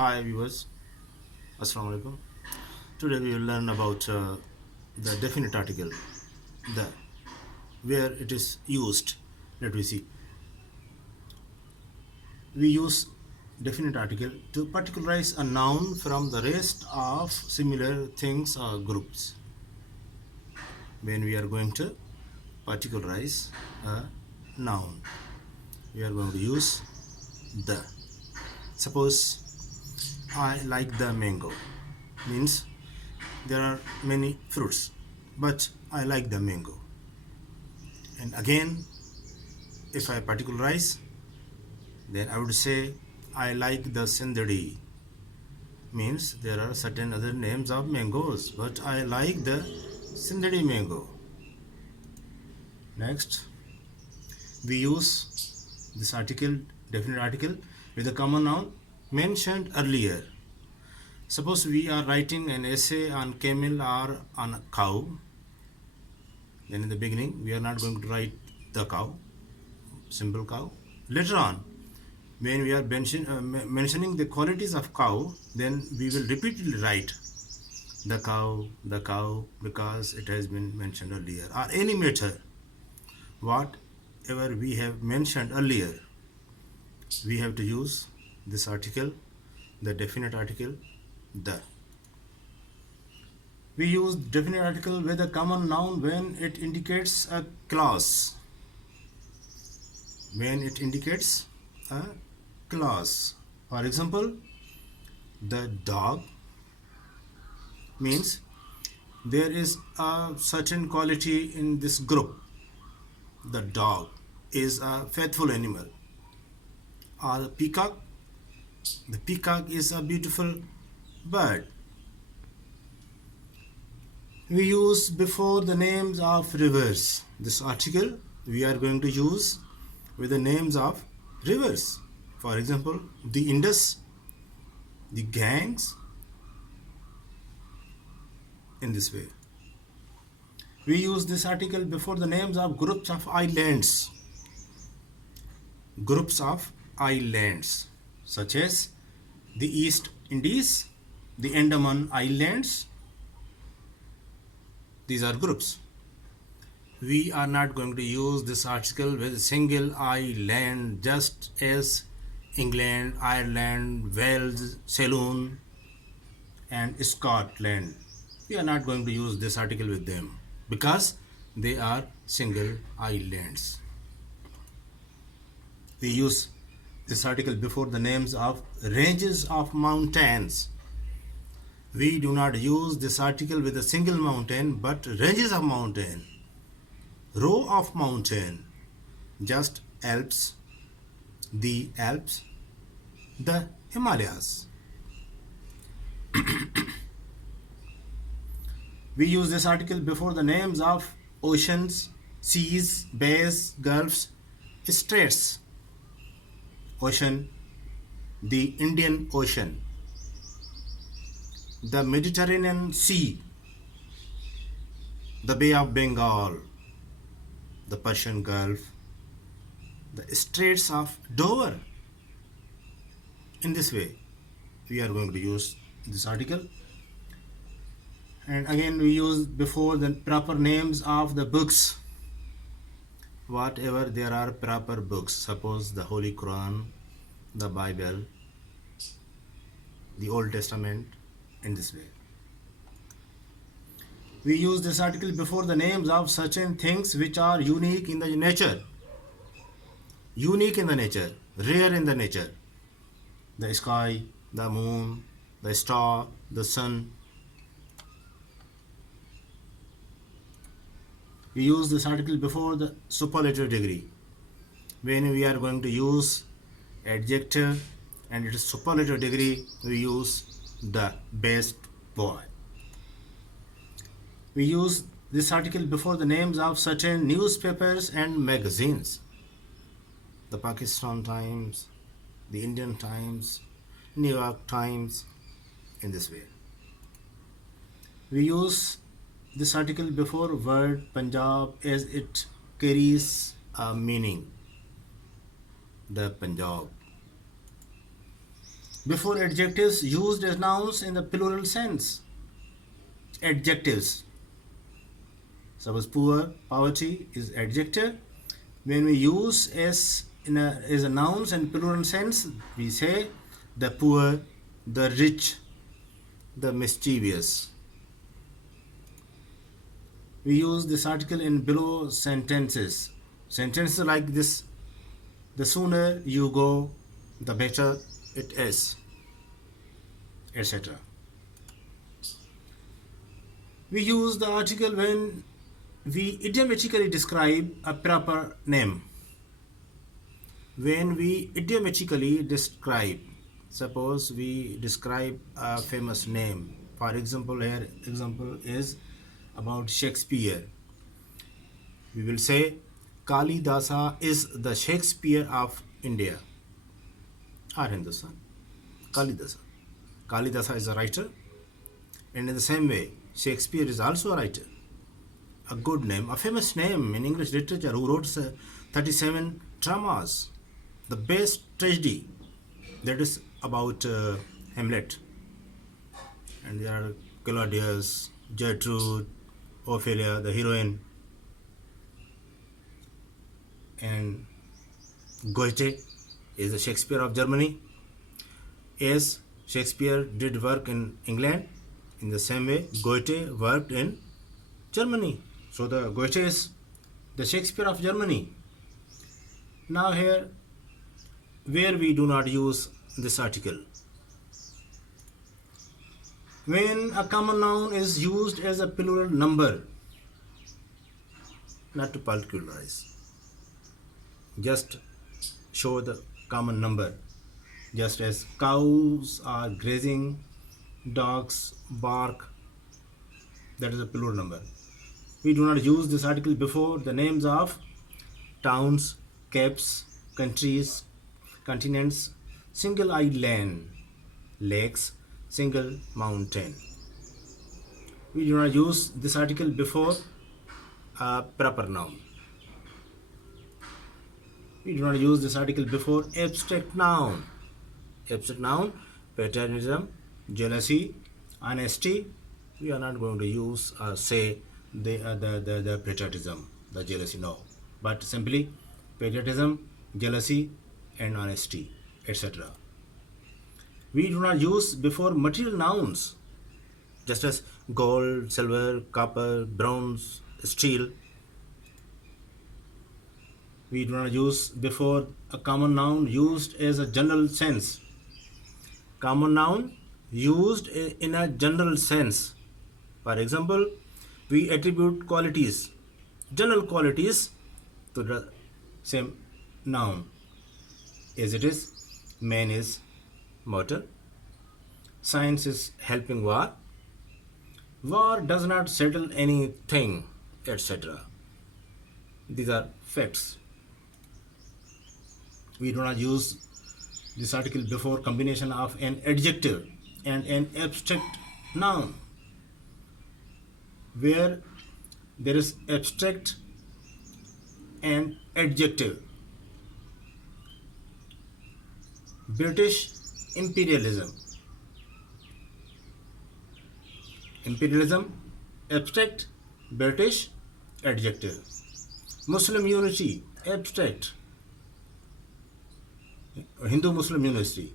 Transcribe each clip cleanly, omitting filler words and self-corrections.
Hi viewers, Assalamu alaikum. Today we will learn about the definite article, the where it is used. Let me see. We use definite article to particularize a noun from the rest of similar things or groups. When we are going to particularize a noun, we are going to use the. Suppose I like the mango, means there are many fruits, but I like the mango. And again, if I particularize, then I would say I like the sindri. Means there are certain other names of mangoes, but I like the sindri mango. Next, we use this article, definite article, with a common noun mentioned earlier. Suppose we are writing an essay on camel or on a cow. Then in the beginning, we are not going to write the cow, simple cow. Later on, when we are mentioning the qualities of cow, then we will repeatedly write the cow, because it has been mentioned earlier. Or any matter, whatever we have mentioned earlier, we have to use this article, the definite article, the. We use definite article with a common noun when it indicates a class. When it indicates a class. For example, the dog means there is a certain quality in this group. The dog is a faithful animal. Or the peacock is a beautiful bird. We use before the names of rivers. This article we are going to use with the names of rivers. For example, the Indus, the Ganges, in this way. We use this article before the names of groups of islands. Groups of islands, such as the East Indies, the Andaman Islands. These are groups. We are not going to use this article with a single island, just as England, Ireland, Wales, Ceylon, and Scotland. We are not going to use this article with them because they are single islands. We use this article before the names of ranges of mountains. We do not use this article with a single mountain, but ranges of mountain, row of mountain, just Alps, the Alps, the Himalayas. We use this article before the names of oceans, seas, bays, gulfs, straits. Ocean, the Indian Ocean, the Mediterranean Sea, the Bay of Bengal, the Persian Gulf, the Straits of Dover. In this way, we are going to use this article. And again, we use before the proper names of the books. Whatever there are proper books, suppose the Holy Quran, the Bible, the Old Testament, in this way. We use this article before the names of certain things which are unique in the nature. Unique in the nature, rare in the nature. The sky, the moon, the star, the sun. We use this article before the superlative degree. When we are going to use adjective and it is superlative degree, we use the best boy. We use this article before the names of certain newspapers and magazines. The Pakistan Times, the Indian Times, New York Times, in this way. We use this article before word Punjab as it carries a meaning. The Punjab. before adjectives used as nouns in the plural sense. Adjectives. Suppose poor, poverty is adjective. When we use as a nouns in plural sense, we say the poor, the rich, the mischievous. We use this article in below sentences. Sentences like this: the sooner you go, the better it is, etc. We use the article when we idiomatically describe a proper name. When we idiomatically describe, suppose we describe a famous name. For example, here example is about Shakespeare. We will say Kalidasa is the Shakespeare of India or Hindustan. Kalidasa. Kalidasa is a writer, and in the same way, Shakespeare is also a writer. A good name, a famous name in English literature, who wrote 37 dramas. The best tragedy, that is about Hamlet. And there are Claudius, Gertrude, Ophelia, the heroine, and Goethe is the Shakespeare of Germany. As Shakespeare did work in England, in the same way Goethe worked in Germany. So the Goethe is the Shakespeare of Germany. Now here, where we do not use this article. When a common noun is used as a plural number, not to particularize, just show the common number, just as cows are grazing, dogs bark, that is a plural number. We do not use this article before the names of towns, capes, countries, continents, single island, lakes, single mountain. We do not use this article before a proper noun. We do not use this article before abstract noun. Abstract noun, patriotism, jealousy, honesty. We are not going to use or say the patriotism, the jealousy, no. But simply patriotism, jealousy, and honesty, etc. We do not use before material nouns, just as gold, silver, copper, bronze, steel. We do not use before a common noun used as a general sense. Common noun used in a general sense. For example, we attribute qualities, general qualities, to the same noun. As it is, man is mortal. Science is helping war. War does not settle anything, etc. These are facts. We do not use this article before combination of an adjective and an abstract noun. Where there is abstract and adjective. British imperialism. Imperialism, abstract, British, adjective. Muslim unity, abstract. Hindu-Muslim unity.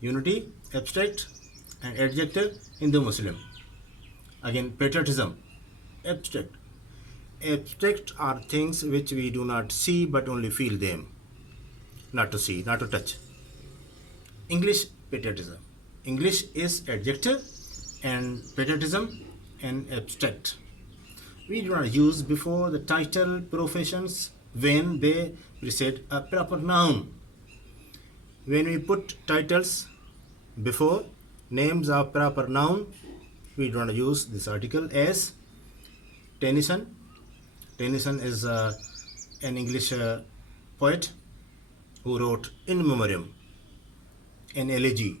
Unity, abstract, and adjective, Hindu-Muslim. Again, patriotism, abstract. Abstract are things which we do not see but only feel them. Not to see, not to touch. English, patriotism. English is adjective and patriotism and abstract. We do not use before the title professions when they precede a proper noun. When we put titles before names of proper noun, we do not use this article as Tennyson. Tennyson is an English poet who wrote In Memoriam, an elegy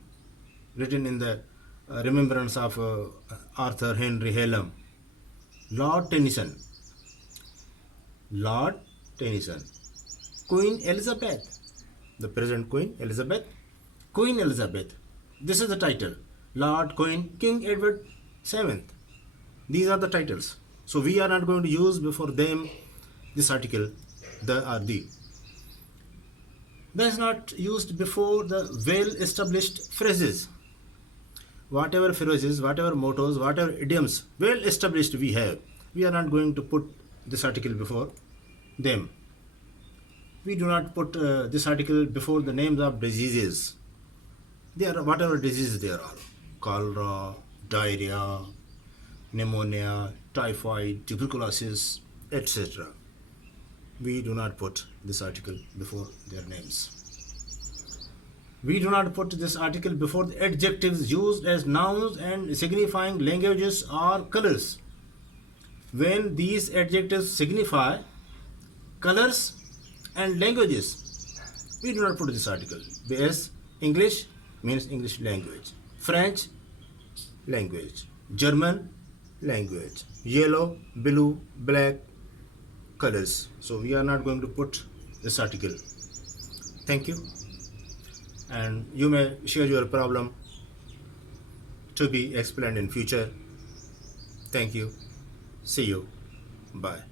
written in the remembrance of Arthur Henry Hallam. Lord Tennyson. Lord Tennyson. Queen Elizabeth, the present Queen Elizabeth, Queen Elizabeth. This is the title. Lord, Queen, King Edward VII. These are the titles. So we are not going to use before them this article, the or the. That is not used before the well-established phrases. Whatever phrases, whatever mottos, whatever idioms well-established we have, we are not going to put this article before them. We do not put this article before the names of diseases. They are whatever diseases they are all. Cholera, diarrhea, pneumonia, typhoid, tuberculosis, etc. We do not put this article before their names. We do not put this article before the adjectives used as nouns and signifying languages or colors. When these adjectives signify colors and languages, we do not put this article. As English means English language, French language, German language, yellow, blue, black colors. So we are not going to put this article. Thank you. And you may share your problem to be explained in future. Thank you. See you. Bye.